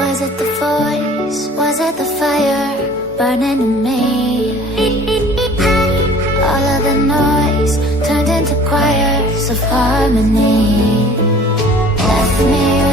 Was it the voice? Was it the fire burning in me? All of the noise turned into choirs of harmony. Left me